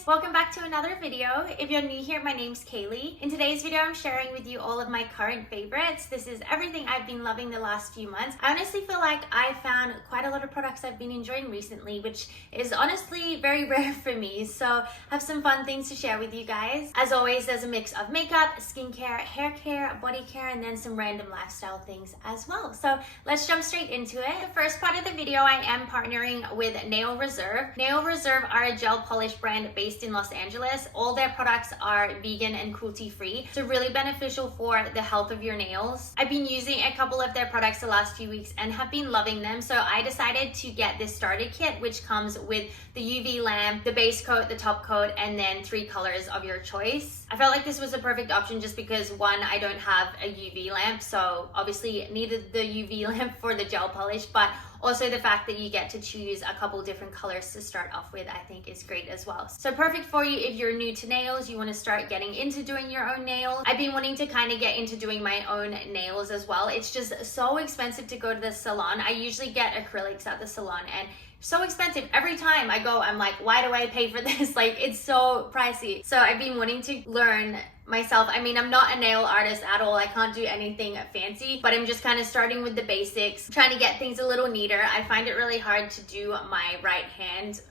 guys, welcome back to another video. If you're new here, my name's Kaylee. In today's video, I'm sharing with you all of my current favorites. This is everything I've been loving the last few months. I honestly feel like I found quite a lot of products I've been enjoying recently, which is honestly very rare for me. So I have some fun things to share with you guys. As always, there's a mix of makeup, skincare, hair care, body care, and then some random lifestyle things as well. So let's jump straight into it. The first part of the video, I am partnering with Nail Reserve. Nail Reserve are a gel polish brand based in Los Angeles. All their products are vegan and cruelty free, so really beneficial for the health of your nails. I've been using a couple of their products the last few weeks and have been loving them, so I decided to get this starter kit, which comes with the UV lamp, the base coat, the top coat, and then 3 colors of your choice. I felt like this was a perfect option just because, one, I don't have a UV lamp, so obviously needed the UV lamp for the gel polish, but also the fact that you get to choose a couple different colors to start off with, I think is great as well. So perfect for you if you're new to nails, you want to start getting into doing your own nails. I've been wanting to kind of get into doing my own nails as well. It's just so expensive to go to the salon. I usually get acrylics at the salon and so expensive. Every time I go, I'm like, why do I pay for this? Like, it's so pricey. So I've been wanting to learn myself. I mean, I'm not a nail artist at all. I can't do anything fancy, but I'm just kind of starting with the basics, trying to get things a little neater. I find it really hard to do my right hand.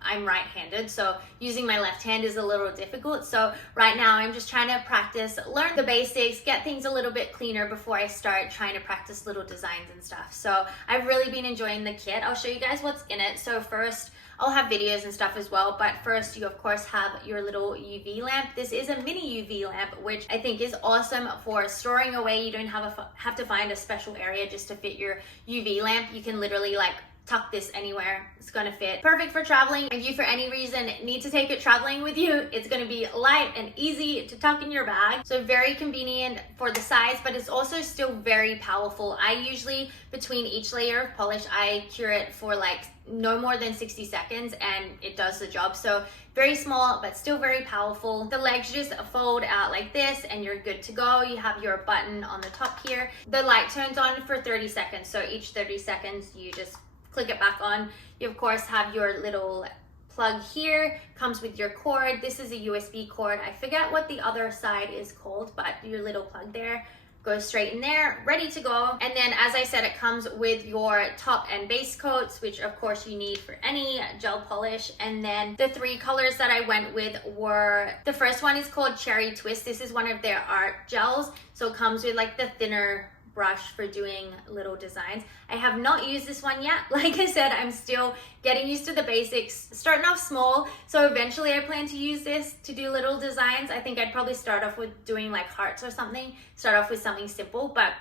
I'm right-handed, so using my left hand is a little difficult. So right now I'm just trying to practice, learn the basics, get things a little bit cleaner before I start trying to practice little designs and stuff. So I've really been enjoying the kit. I'll show you guys what's in it. So first, I'll have videos and stuff as well, but first you of course have your little UV lamp. This is a mini UV lamp, which I think is awesome for storing away. You don't have to find a special area just to fit your UV lamp. You can literally like tuck this anywhere, it's gonna fit. Perfect for traveling. If you for any reason need to take it traveling with you, it's gonna be light and easy to tuck in your bag. So very convenient for the size, but it's also still very powerful. I usually, between each layer of polish, I cure it for like no more than 60 seconds and it does the job. So very small, but still very powerful. The legs just fold out like this and you're good to go. You have your button on the top here. The light turns on for 30 seconds. So each 30 seconds, you just click it back on. You of course have your little plug here, comes with your cord. This is a USB cord. I forget what the other side is called, but your little plug there goes straight in there, ready to go. And then as I said, it comes with your top and base coats, which of course you need for any gel polish. And then the 3 colors that I went with were, the first one is called Cherry Twist. This is one of their art gels. So it comes with like the thinner brush for doing little designs. I have not used this one yet. Like I said, I'm still getting used to the basics, starting off small. So eventually I plan to use this to do little designs. I think I'd probably start off with doing like hearts or something, start off with something simple, but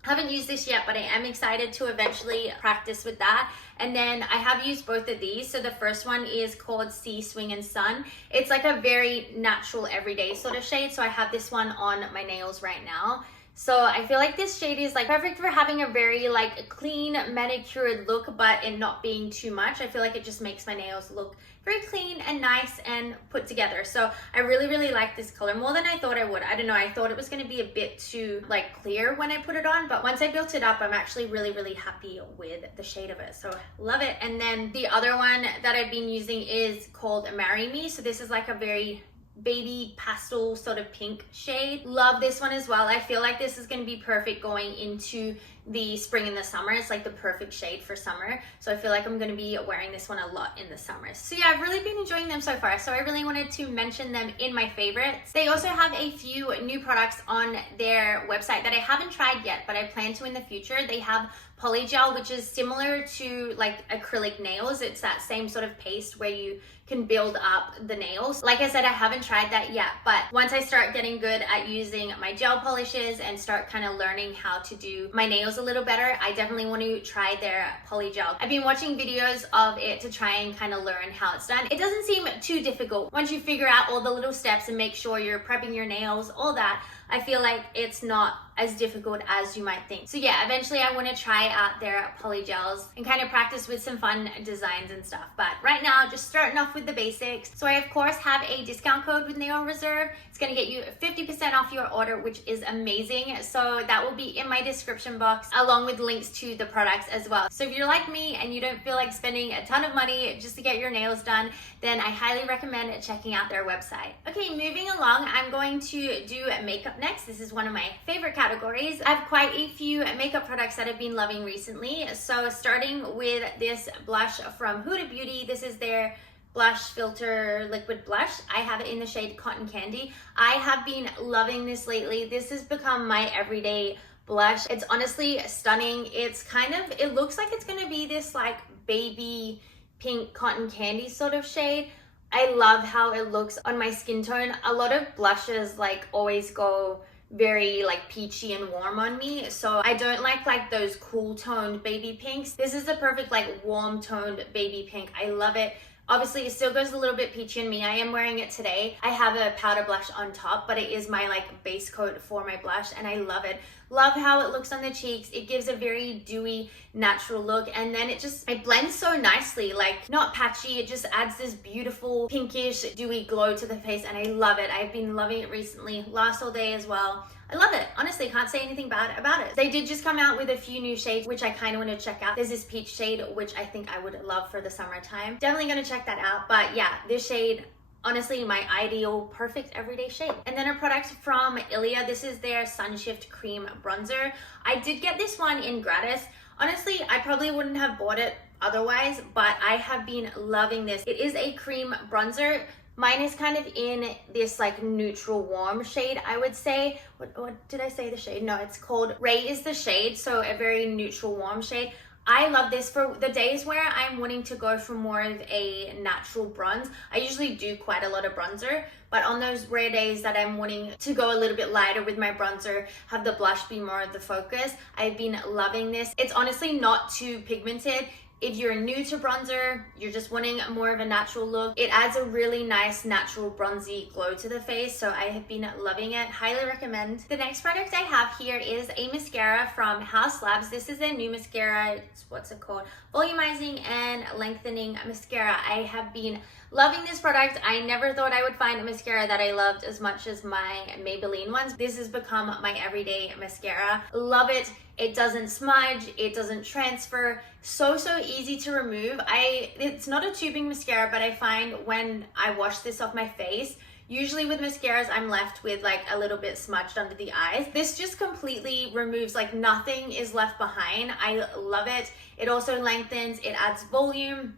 haven't used this yet, but I am excited to eventually practice with that. And then I have used both of these. So the first one is called Sea, Swing, and Sun. It's like a very natural everyday sort of shade. So I have this one on my nails right now. So I feel like this shade is like perfect for having a very like clean manicured look, but in not being too much. I feel like it just makes my nails look very clean and nice and put together. So I really like this color more than I thought I would. I don't know, I thought it was going to be a bit too like clear when I put it on, but once I built it up, I'm actually really happy with the shade of it. So love it. And then the other one that I've been using is called Marry Me. So this is like a very baby pastel sort of pink shade. Love this one as well. I feel like this is going to be perfect going into the spring and the summer. It's like the perfect shade for summer. So I feel like I'm going to be wearing this one a lot in the summer. So yeah, I've really been enjoying them so far. So I really wanted to mention them in my favorites. They also have a few new products on their website that I haven't tried yet, but I plan to in the future. They have polygel, which is similar to like acrylic nails. It's that same sort of paste where you can build up the nails. Like I said, I haven't tried that yet, but once I start getting good at using my gel polishes and start kind of learning how to do my nails a little better, I definitely want to try their polygel. I've been watching videos of it to try and kind of learn how it's done. It doesn't seem too difficult once you figure out all the little steps and make sure you're prepping your nails, all that. I feel like it's not as difficult as you might think. So yeah, eventually I want to try out their poly gels and kind of practice with some fun designs and stuff. But right now, just starting off with the basics. So I of course have a discount code with Nail Reserve. It's going to get you 50% off your order, which is amazing. So that will be in my description box along with links to the products as well. So if you're like me and you don't feel like spending a ton of money just to get your nails done, then I highly recommend checking out their website. Okay, moving along, I'm going to do makeup next. This is one of my favorite categories. I have quite a few makeup products that I've been loving recently. So starting with this blush from Huda Beauty. This is their blush filter liquid blush. I have it in the shade Cotton Candy. I have been loving this lately. This has become my everyday blush. It's honestly stunning. It's kind of, it looks like it's gonna be this like baby pink cotton candy sort of shade. I love how it looks on my skin tone. A lot of blushes like always go very like peachy and warm on me, so I don't like those cool toned baby pinks. This is the perfect like warm toned baby pink. I love it. Obviously it still goes a little bit peachy on me. I am wearing it today. I have a powder blush on top, but it is my like base coat for my blush and I love it. Love how it looks on the cheeks. It gives a very dewy, natural look, and then it blends so nicely, like not patchy. It just adds this beautiful pinkish, dewy glow to the face, and I love it. I've been loving it recently. Lasts all day as well. I love it. Honestly, can't say anything bad about it. They did just come out with a few new shades, which I kind of want to check out. There's this peach shade, which I think I would love for the summertime. Definitely going to check that out. But yeah, this shade, honestly, my ideal, perfect everyday shade. And then a product from Ilia. This is their Sunshift Cream Bronzer. I did get this one in gratis. Honestly, I probably wouldn't have bought it otherwise, but I have been loving this. It is a cream bronzer. Mine is kind of in this like neutral warm shade, I would say. What did I say the shade? No, it's called Ray is the shade, so a very neutral warm shade. I love this for the days where I'm wanting to go for more of a natural bronze. I usually do quite a lot of bronzer, but on those rare days that I'm wanting to go a little bit lighter with my bronzer, have the blush be more of the focus, I've been loving this. It's honestly not too pigmented. If you're new to bronzer, you're just wanting more of a natural look, it adds a really nice natural bronzy glow to the face, so I have been loving it. Highly recommend. The next product I have here is a mascara from Haus. This is their new mascara. It's, what's it called? Volumizing and Lengthening Mascara. I have been loving this product. I never thought I would find a mascara that I loved as much as my Maybelline ones. This has become my everyday mascara. Love it. It doesn't smudge, it doesn't transfer, so easy to remove. It's not a tubing mascara, but I find when I wash this off my face, usually with mascaras, I'm left with like a little bit smudged under the eyes. This just completely removes, like nothing is left behind. I love it. It also lengthens, it adds volume.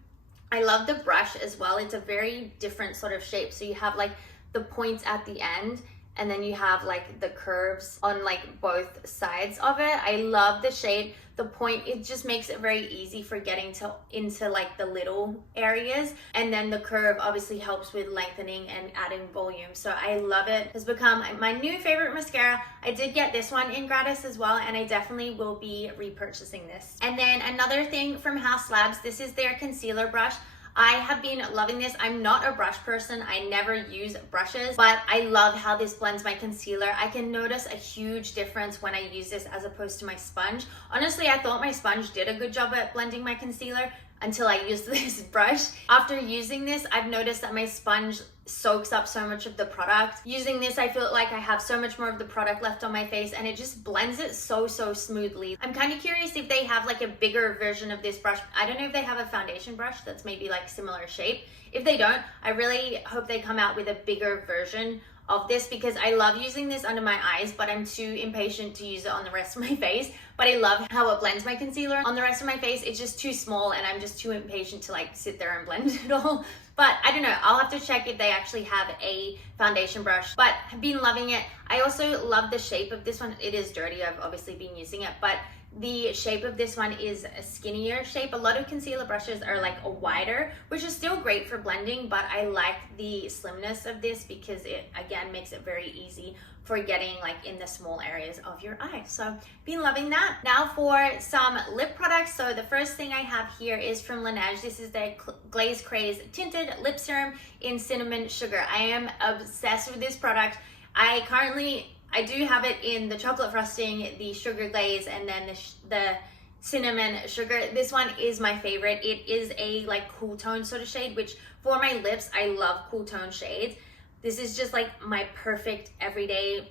I love the brush as well. It's a very different sort of shape. So you have like the points at the end, and then you have like the curves on like both sides of it. I love the shape. The point, it just makes it very easy for getting into like the little areas. And then the curve obviously helps with lengthening and adding volume. So I love it. It's become my new favorite mascara. I did get this one in gratis as well, and I definitely will be repurchasing this. And then another thing from Haus, this is their concealer brush. I have been loving this. I'm not a brush person. I never use brushes, but I love how this blends my concealer. I can notice a huge difference when I use this as opposed to my sponge. Honestly, I thought my sponge did a good job at blending my concealer until I used this brush. After using this, I've noticed that my sponge soaks up so much of the product. Using this, I feel like I have so much more of the product left on my face, and it just blends it so smoothly. I'm kind of curious if they have like a bigger version of this brush. I don't know if they have a foundation brush that's maybe like similar shape. If they don't, I really hope they come out with a bigger version of this, because I love using this under my eyes, but I'm too impatient to use it on the rest of my face. But I love how it blends my concealer on the rest of my face. It's just too small, and I'm just too impatient to like sit there and blend it all. But I don't know, I'll have to check if they actually have a foundation brush, but have been loving it. I also love the shape of this one. It is dirty, I've obviously been using it, but the shape of this one is a skinnier shape. A lot of concealer brushes are like a wider, which is still great for blending, but I like the slimness of this because it again makes it very easy for getting like in the small areas of your eye. So been loving that. Now for some lip products. So the first thing I have here is from Laneige. This is their Glaze Craze Tinted Lip Serum in Cinnamon Sugar. I am obsessed with this product. I currently I do have it in the chocolate frosting, the sugar glaze, and then the cinnamon sugar. This one is my favorite. It is a like cool tone sort of shade, which for my lips, I love cool tone shades. This is just like my perfect everyday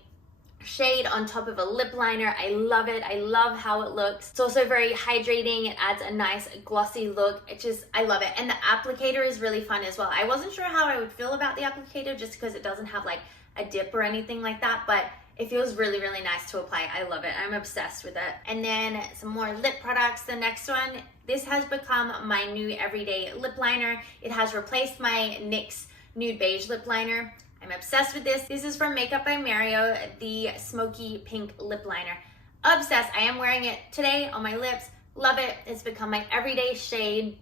shade on top of a lip liner. I love it. I love how it looks. It's also very hydrating. It adds a nice glossy look. I love it. And the applicator is really fun as well. I wasn't sure how I would feel about the applicator just because it doesn't have like a dip or anything like that, but it feels really, really nice to apply. I love it. I'm obsessed with it. And then some more lip products. The next one, this has become my new everyday lip liner. It has replaced my NYX Nude Beige lip liner. I'm obsessed with this. This is from Makeup by Mario, the Smoky Pink lip liner. Obsessed. I am wearing it today on my lips. Love it. It's become my everyday shade.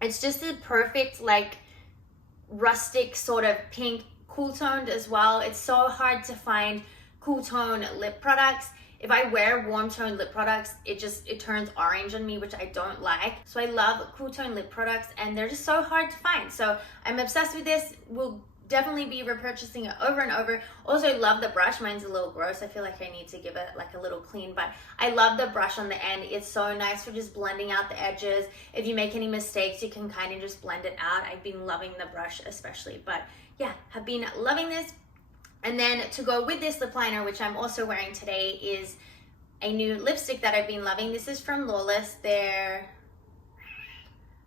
It's just the perfect like rustic sort of pink, cool toned as well. It's so hard to find cool tone lip products. If I wear warm tone lip products, it turns orange on me, which I don't like. So I love cool tone lip products and they're just so hard to find. So I'm obsessed with this. We'll definitely be repurchasing it over and over. Also love the brush. Mine's a little gross. I feel like I need to give it like a little clean, but I love the brush on the end. It's so nice for just blending out the edges. If you make any mistakes, you can kind of just blend it out. I've been loving the brush especially, but yeah, have been loving this. And then to go with this lip liner, which I'm also wearing today, is a new lipstick that I've been loving. This is from Lawless. I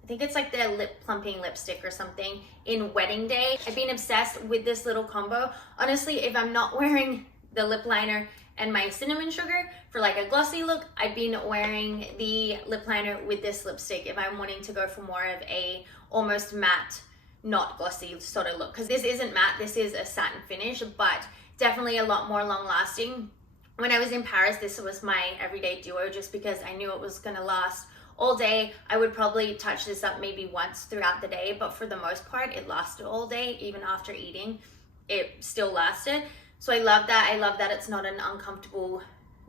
think it's like their lip plumping lipstick or something in Wedding Day. I've been obsessed with this little combo. Honestly, if I'm not wearing the lip liner and my cinnamon sugar for like a glossy look, I've been wearing the lip liner with this lipstick if I'm wanting to go for more of a almost matte, not glossy sort of look, because this isn't matte, this is a satin finish, but definitely a lot more long lasting. When I was in Paris, this was my everyday duo just because I knew it was gonna last all day. I would probably touch this up maybe once throughout the day, but for the most part, it lasted all day. Even after eating, it still lasted. So I love that. I love that it's not an uncomfortable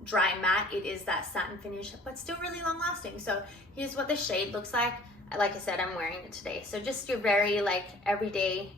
dry matte. It is that satin finish, but still really long lasting. So here's what the shade looks like. Like I said, I'm wearing it today. So just your very like everyday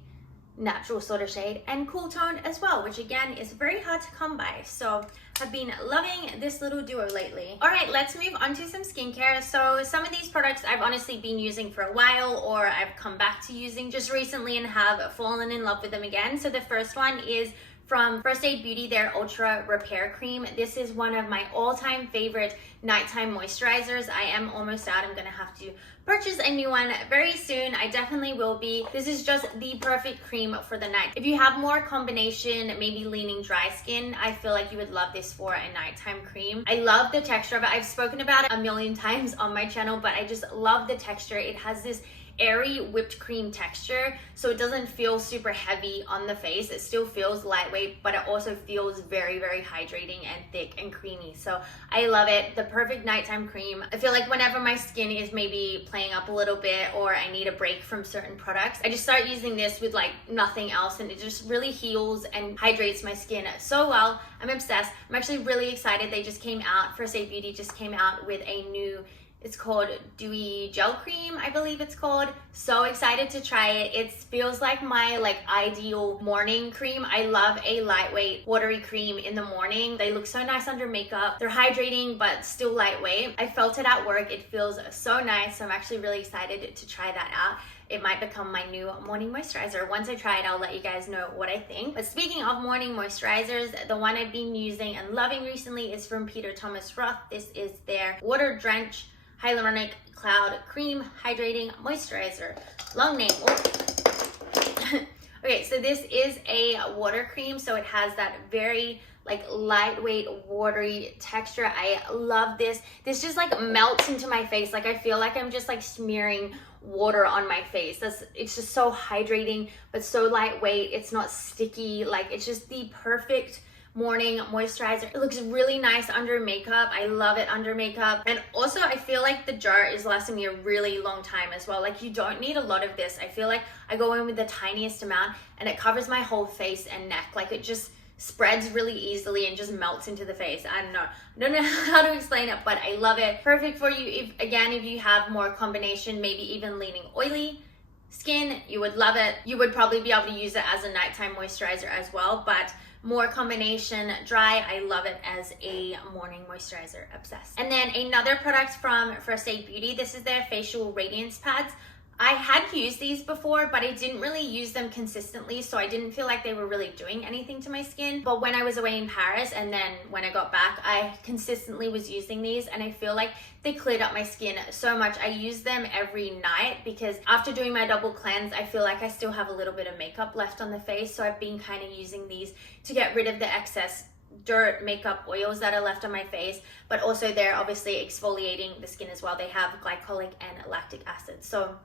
natural sort of shade and cool tone as well, which again is very hard to come by. So I've been loving this little duo lately. All right, let's move on to some skincare. So some of these products I've honestly been using for a while, or I've come back to using just recently and have fallen in love with them again. So the first one is from First Aid Beauty, their Ultra Repair Cream. This is one of my all-time favorite nighttime moisturizers. I am almost out. I'm gonna have to purchase a new one very soon. I definitely will be. This is just the perfect cream for the night. If you have more combination, maybe leaning dry skin, I feel like you would love this for a nighttime cream. I love the texture of it. I've spoken about it a million times on my channel, but I just love the texture. It has this airy whipped cream texture, so it doesn't feel super heavy on the face. It still feels lightweight, but it also feels very, very hydrating and thick and creamy. So I love it. The perfect nighttime cream. I feel like whenever my skin is maybe playing up a little bit or I need a break from certain products, I just start using this with like nothing else, and it just really heals and hydrates my skin so well. I'm obsessed. I'm actually really excited. They just came out, First Aid Beauty just came out with a new, it's called Dewy Gel Cream, I believe it's called. So excited to try it. It feels like my ideal morning cream. I love a lightweight watery cream in the morning. They look so nice under makeup. They're hydrating but still lightweight. I felt it at work. It feels so nice. So I'm actually really excited to try that out. It might become my new morning moisturizer. Once I try it, I'll let you guys know what I think. But speaking of morning moisturizers, the one I've been using and loving recently is from Peter Thomas Roth. This is their Water Drench Hyaluronic Cloud Cream Hydrating Moisturizer. Long name. Okay, so this is a water cream, so it has that very lightweight watery texture. I love this. This just melts into my face. I feel like I'm just smearing water on my face. It's just so hydrating, but so lightweight. It's not sticky. It's just the perfect morning moisturizer. It looks really nice under makeup. I love it under makeup. And also I feel like the jar is lasting me a really long time as well. You don't need a lot of this. I feel like I go in with the tiniest amount and it covers my whole face and neck. It just spreads really easily and just melts into the face. I don't know how to explain it, but I love it. Perfect for you if you have more combination, maybe even leaning oily. skin, you would love it. You would probably be able to use it as a nighttime moisturizer as well, but more combination dry. I love it as a morning moisturizer, obsessed. And then another product from First Aid Beauty, this is their facial radiance pads. I had used these before, but I didn't really use them consistently, so I didn't feel like they were really doing anything to my skin. But when I was away in Paris and then when I got back, I consistently was using these, and I feel like they cleared up my skin so much. I use them every night because after doing my double cleanse, I feel like I still have a little bit of makeup left on the face, so I've been kind of using these to get rid of the excess dirt, makeup, oils that are left on my face, but also they're obviously exfoliating the skin as well. They have glycolic and lactic acid, so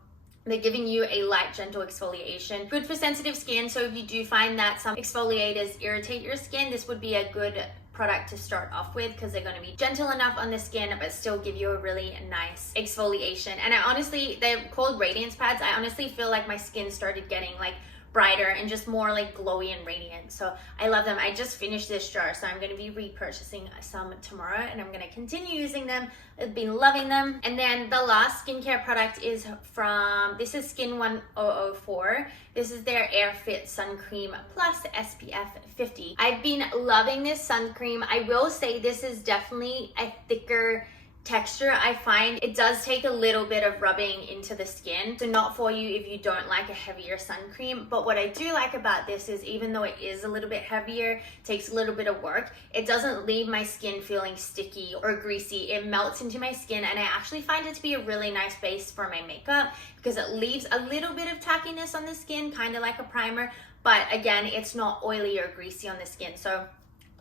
they're giving you a light, gentle exfoliation. Good for sensitive skin, so if you do find that some exfoliators irritate your skin, this would be a good product to start off with because they're going to be gentle enough on the skin but still give you a really nice exfoliation. And I honestly, they're called radiance pads. I honestly feel like my skin started getting like brighter and just more like glowy and radiant, so I love them. I just finished this jar, so I'm going to be repurchasing some tomorrow, and I'm going to continue using them. I've been loving them. And then the last skincare product is from, this is Skin 1004. This is their Air Fit Sun Cream Plus SPF 50. I've been loving this sun cream. I will say this is definitely a thicker texture. I find it does take a little bit of rubbing into the skin, so not for you if you don't like a heavier sun cream. But what I do like about this is even though it is a little bit heavier, takes a little bit of work, it doesn't leave my skin feeling sticky or greasy. It melts into my skin, and I actually find it to be a really nice base for my makeup because it leaves a little bit of tackiness on the skin, kind of like a primer, but again, it's not oily or greasy on the skin. So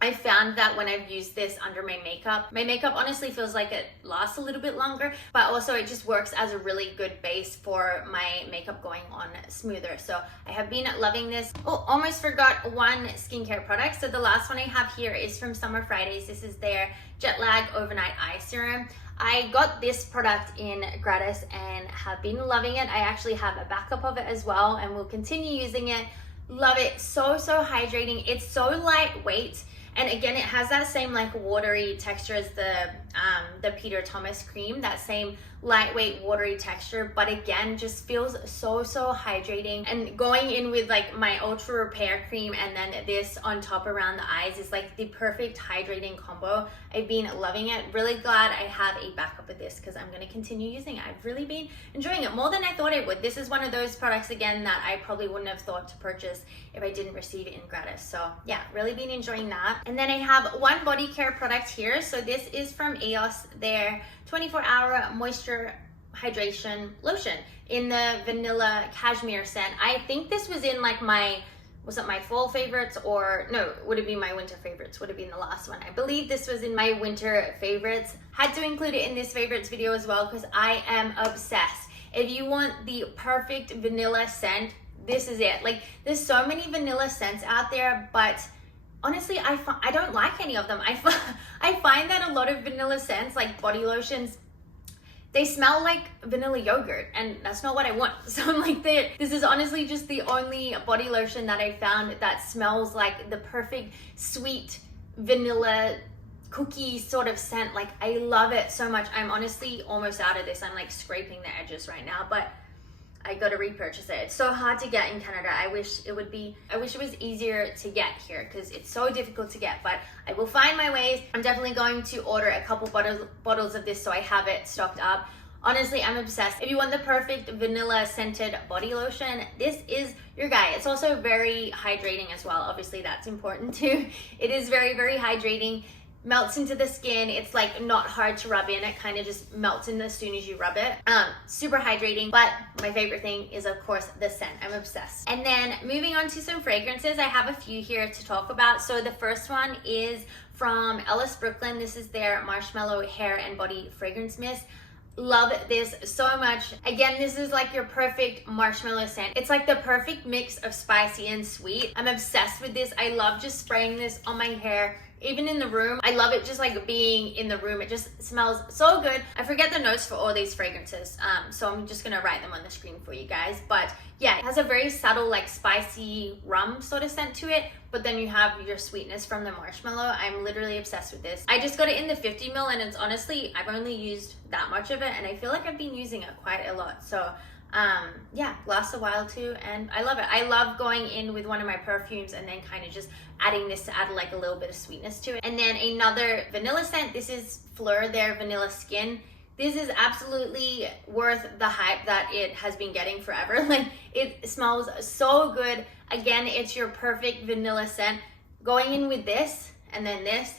I found that when I've used this under my makeup honestly feels like it lasts a little bit longer, but also it just works as a really good base for my makeup going on smoother. So I have been loving this. Oh, almost forgot one skincare product. So the last one I have here is from Summer Fridays. This is their Jet Lag Overnight Eye Serum. I got this product in gratis and have been loving it. I actually have a backup of it as well and will continue using it. Love it. So hydrating. It's so lightweight. And again, it has that same like watery texture as the Peter Thomas cream, that same lightweight watery texture, but again just feels so hydrating. And going in with like my Ultra Repair cream and then this on top around the eyes is like the perfect hydrating combo. I've been loving it. Really glad I have a backup of this because I'm going to continue using it. I've really been enjoying it more than I thought I would. This is one of those products again that I probably wouldn't have thought to purchase if I didn't receive it in gratis. So yeah, really been enjoying that. And then I have one body care product here. So this is from Haus, their 24-hour moisture hydration lotion in the vanilla cashmere scent. I think this was in like was it my fall favorites, or no, would it be my winter favorites? Would have been the last one. I believe this was in my winter favorites. Had to include it in this favorites video as well because I am obsessed. If you want the perfect vanilla scent, this is it. Like there's so many vanilla scents out there, but honestly, I don't like any of them. I find that a lot of vanilla scents, like body lotions, they smell like vanilla yogurt, and that's not what I want. So I'm like, this is honestly just the only body lotion that I found that smells like the perfect sweet vanilla cookie sort of scent. Like I love it so much. I'm honestly almost out of this. I'm like scraping the edges right now, but I gotta repurchase it. It's so hard to get in Canada. I wish it was easier to get here because it's so difficult to get, but I will find my ways. I'm definitely going to order a couple bottles of this so I have it stocked up. Honestly, I'm obsessed. If you want the perfect vanilla scented body lotion, this is your guy. It's also very hydrating as well. Obviously, that's important too. It is very hydrating. Melts into the skin. It's like not hard to rub in. It kind of just melts in as soon as you rub it. Super hydrating, but my favorite thing is of course the scent. I'm obsessed. And then moving on to some fragrances, I have a few here to talk about. So the first one is from Ellis Brooklyn. This is their Marshmallow Hair and Body Fragrance Mist. Love this so much. Again, this is like your perfect marshmallow scent. It's like the perfect mix of spicy and sweet. I'm obsessed with this. I love just spraying this on my hair, even in the room. I love it just like being in the room. It just smells so good. I forget the notes for all these fragrances, so I'm just gonna write them on the screen for you guys. But yeah, it has a very subtle like spicy rum sort of scent to it, but then you have your sweetness from the marshmallow. I'm literally obsessed with this. I just got it in the 50 ml and it's honestly, I've only used that much of it and I feel like I've been using it quite a lot. So yeah, lasts a while too, and I love it. I love going in with one of my perfumes and then kind of just adding this to add like a little bit of sweetness to it. And then another vanilla scent, this is Fleur their Vanilla Skin. This is absolutely worth the hype that it has been getting forever. Like, it smells so good. Again, it's your perfect vanilla scent. Going in with this and then this,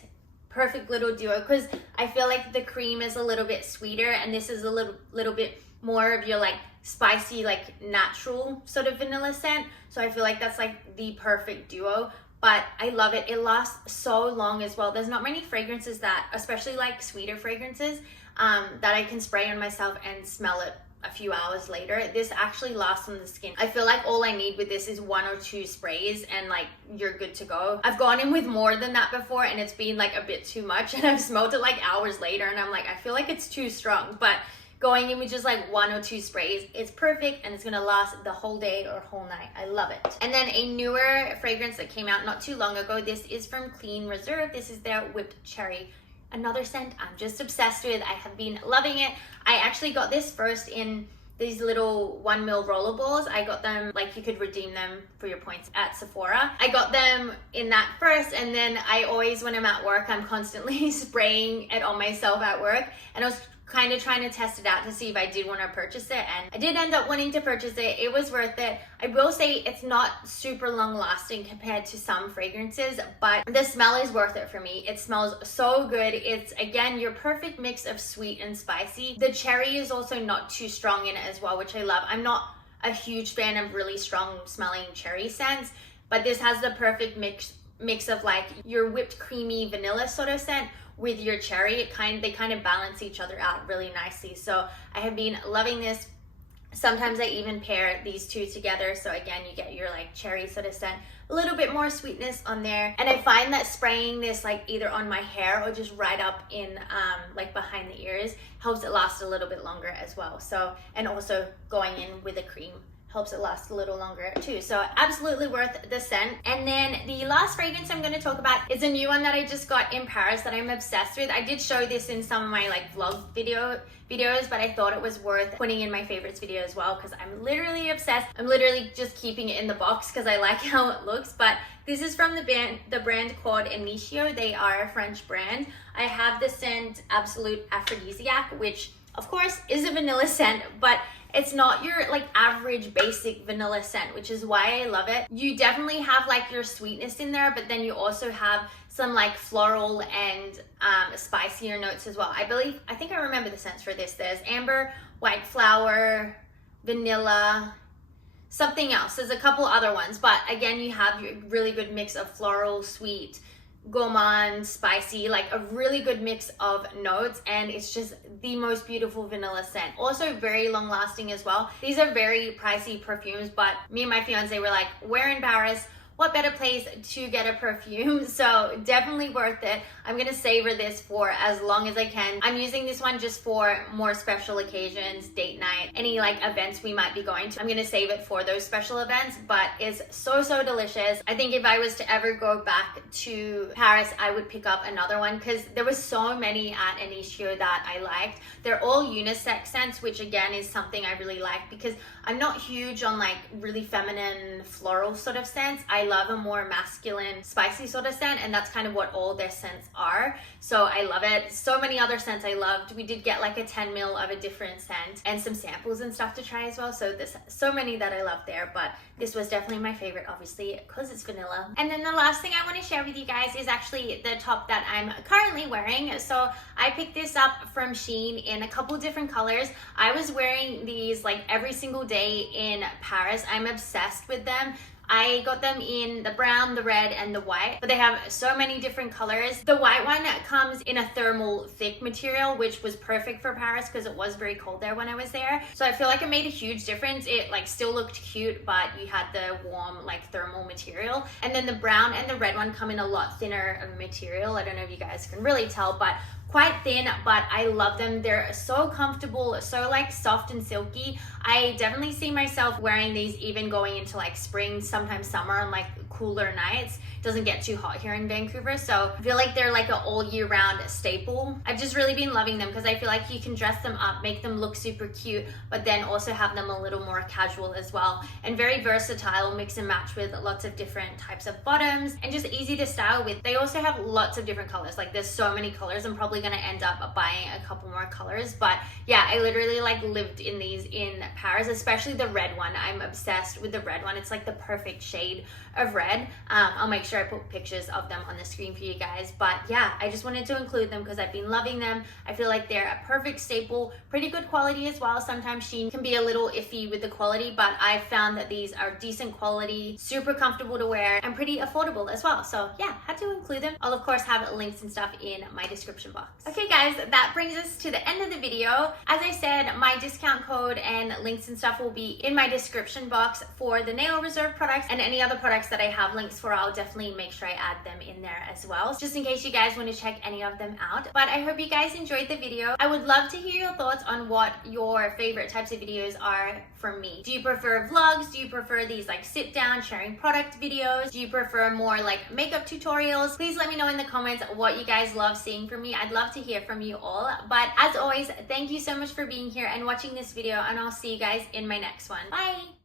perfect little duo, because I feel like the cream is a little bit sweeter and this is a little bit more of your like spicy, like natural sort of vanilla scent. So I feel like that's like the perfect duo. But I love it. It lasts so long as well. There's not many fragrances that, especially like sweeter fragrances, that I can spray on myself and smell it a few hours later. This actually lasts on the skin. I feel like all I need with this is 1 or 2 sprays and like you're good to go. I've gone in with more than that before and it's been like a bit too much and I've smelled it like hours later and I'm like, I feel like it's too strong. But going in with just like 1 or 2 sprays, it's perfect and it's gonna last the whole day or whole night. I love it. And then a newer fragrance that came out not too long ago, this is from Clean Reserve. This is their Whipped Cherry. Another scent I'm just obsessed with. I have been loving it. I actually got this first in these little 1 ml roller balls. I got them, like you could redeem them for your points at Sephora. I got them in that first, and then I always, when I'm at work, I'm constantly spraying it on myself at work. And I was kind of trying to test it out to see if I did want to purchase it, and I did end up wanting to purchase it. It was worth it. I will say it's not super long lasting compared to some fragrances, but the smell is worth it for me. It smells so good. It's, again, your perfect mix of sweet and spicy. The cherry is also not too strong in it as well, which I love. I'm not a huge fan of really strong smelling cherry scents, but this has the perfect mix of like your whipped creamy vanilla sort of scent with your cherry. They kind of balance each other out really nicely. So I have been loving this. Sometimes I even pair these two together. So again, you get your like cherry sort of scent, a little bit more sweetness on there. And I find that spraying this like either on my hair or just right up in like behind the ears helps it last a little bit longer as well. So, and also going in with a cream helps it last a little longer too. So absolutely worth the scent. And then the last fragrance I'm going to talk about is a new one that I just got in Paris that I'm obsessed with. I did show this in some of my like vlog videos, but I thought it was worth putting in my favorites video as well because I'm literally obsessed. I'm literally just keeping it in the box because I like how it looks. But this is from the brand called Initio. They are a French brand. I have the scent Absolute Aphrodisiac, which of course is a vanilla scent, but it's not your like average basic vanilla scent, which is why I love it. You definitely have like your sweetness in there, but then you also have some like floral and spicier notes as well. I think I remember the scents for this. There's amber, white flower, vanilla, something else. There's a couple other ones, but again, you have your really good mix of floral, sweet, gourmand, spicy, like a really good mix of notes, and it's just the most beautiful vanilla scent. Also very long lasting as well. These are very pricey perfumes, but me and my fiance were like, we're in Paris, what better place to get a perfume? So definitely worth it. I'm gonna savor this for as long as I can. I'm using this one just for more special occasions, date night, any like events we might be going to. I'm gonna save it for those special events, but it's so delicious. I think if I was to ever go back to Paris, I would pick up another one because there was so many at Initio that I liked. They're all unisex scents, which again is something I really like because I'm not huge on like really feminine floral sort of scents. I love a more masculine, spicy sort of scent, and that's kind of what all their scents are. So I love it. So many other scents I loved. We did get like a 10 ml of a different scent and some samples and stuff to try as well. So there's so many that I love there, but this was definitely my favorite, obviously, because it's vanilla. And then the last thing I want to share with you guys is actually the top that I'm currently wearing. So I picked this up from Shein in a couple different colors. I was wearing these like every single day in Paris. I'm obsessed with them. I got them in the brown, the red, and the white, but they have so many different colors. The white one comes in a thermal thick material, which was perfect for Paris because it was very cold there when I was there. So I feel like it made a huge difference. It like still looked cute, but you had the warm like thermal material. And then the brown and the red one come in a lot thinner of a material. I don't know if you guys can really tell, but quite thin, but I love them. They're so comfortable, so like soft and silky. I definitely see myself wearing these even going into like spring, sometimes summer, and like cooler nights. It doesn't get too hot here in Vancouver, so I feel like they're like an all year round staple. I've just really been loving them because I feel like you can dress them up, make them look super cute, but then also have them a little more casual as well, and very versatile, mix and match with lots of different types of bottoms, and just easy to style with. They also have lots of different colors. Like there's so many colors. I'm probably gonna end up buying a couple more colors, but yeah, I literally like lived in these in Paris, especially the red one. I'm obsessed with the red one. It's like the perfect shade of red. I'll make sure I put pictures of them on the screen for you guys, but yeah, I just wanted to include them because I've been loving them. I feel like they're a perfect staple, pretty good quality as well. Sometimes Shein can be a little iffy with the quality, but I found that these are decent quality, super comfortable to wear, and pretty affordable as well. So yeah, had to include them. I'll of course have links and stuff in my description box. Okay guys, that brings us to the end of the video. As I said, my discount code and links and stuff will be in my description box for the Nail Reserve products, and any other products that I have links for, I'll definitely make sure I add them in there as well, just in case you guys want to check any of them out. But I hope you guys enjoyed the video. I would love to hear your thoughts on what your favorite types of videos are from me. Do you prefer vlogs? Do you prefer these like sit down sharing product videos? Do you prefer more like makeup tutorials? Please let me know in the comments what you guys love seeing from me. I'd love to hear from you all. But as always, thank you so much for being here and watching this video, and I'll see you guys in my next one. Bye!